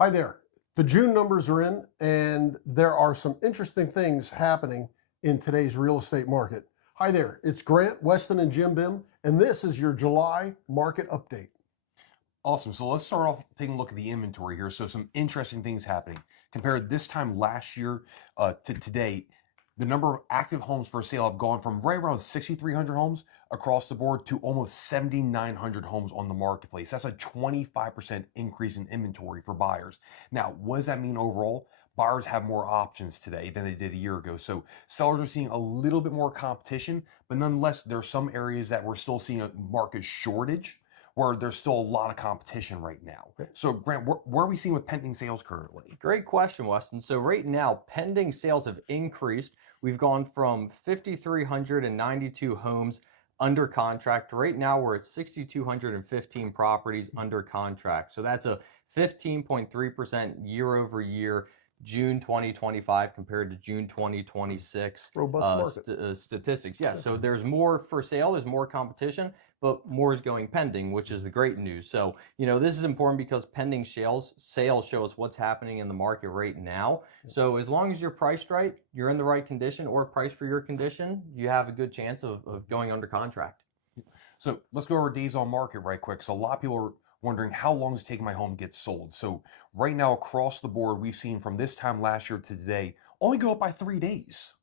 Hi there. The June numbers are in, and there are some interesting things happening in today's real estate market. Hi there. It's Grant, Weston, and Jim Bim, and this is your July market update. Awesome. So let's start off taking a look at the inventory here. So some interesting things happening. Compared this time last year to today, the number of active homes for sale have gone from right around 6,300 homes across the board to almost 7,900 homes on the marketplace. That's a 25% increase in inventory for buyers. Now, what does that mean overall? Buyers have more options today than they did a year ago. So sellers are seeing a little bit more competition, but nonetheless, there are some areas that we're still seeing a market shortage where there's still a lot of competition right now. Okay. So Grant, where are we seeing with pending sales currently? Great question, Weston. So right now, pending sales have increased. We've gone from 5,392 homes under contract. Right now, we're at 6,215 properties under contract. So that's a 15.3% year over year, June 2025 compared to June 2026 Robust market. statistics. Yeah, so there's more for sale, there's more competition, but more is going pending, which is the great news. So, this is important because pending sales show us what's happening in the market right now. So as long as you're priced right, you're in the right condition or priced for your condition, you have a good chance of going under contract. So let's go over days on market right quick. So a lot of people are wondering how long is it taking my home to get sold. So right now across the board, we've seen from this time last year to today, only go up by 3 days.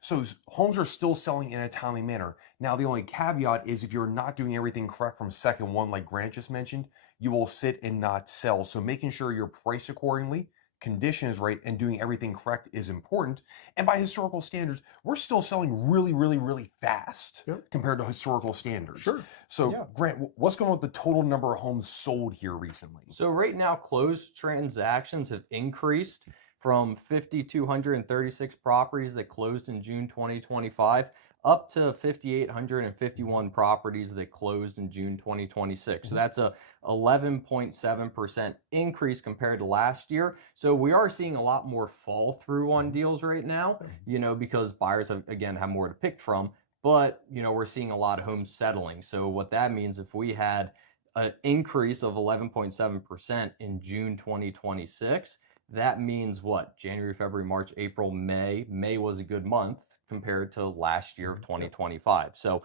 So homes are still selling in a timely manner. Now, the only caveat is if you're not doing everything correct from second one, like Grant just mentioned, you will sit and not sell. So making sure you're priced accordingly, condition is right, and doing everything correct is important. And by historical standards, we're still selling really, really, really fast compared to historical standards. Sure. So Grant, what's going on with the total number of homes sold here recently? So right now, closed transactions have increased from 5,236 properties that closed in June 2025 up to 5,851 properties that closed in June 2026. So that's a 11.7% increase compared to last year. So we are seeing a lot more fall through on deals right now, because buyers have more to pick from. But, we're seeing a lot of homes settling. So what that means, if we had an increase of 11.7% in June 2026, that means what? January, February, March, April, May. May was a good month compared to last year of 2025. So,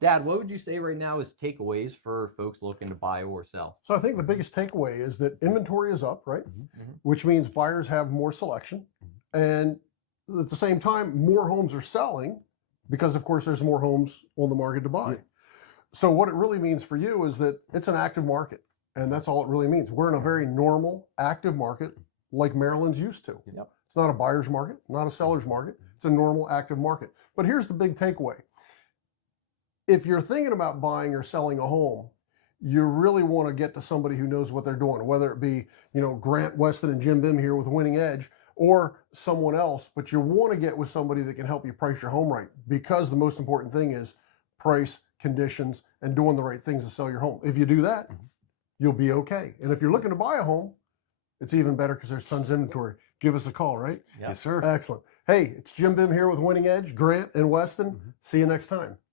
Dad, what would you say right now is takeaways for folks looking to buy or sell? So I think the biggest takeaway is that inventory is up, right? Which means buyers have more selection. And at the same time, more homes are selling because, of course, there's more homes on the market to buy. So what it really means for you is that it's an active market. And that's all it really means. We're in a very normal, active market like Maryland's used to. It's not a buyer's market, not a seller's market. It's a normal, active market. But here's the big takeaway. If you're thinking about buying or selling a home, you really want to get to somebody who knows what they're doing, whether it be, Grant, Weston, and Jim Bim here with Winning Edge, or someone else, but you want to get with somebody that can help you price your home right, because the most important thing is price, conditions, and doing the right things to sell your home. If you do that, you'll be okay. And if you're looking to buy a home, it's even better because there's tons of inventory. Give us a call, right? Yes, sir. Excellent. Hey, it's Jim Bim here with Winning Edge, Grant and Weston. See you next time.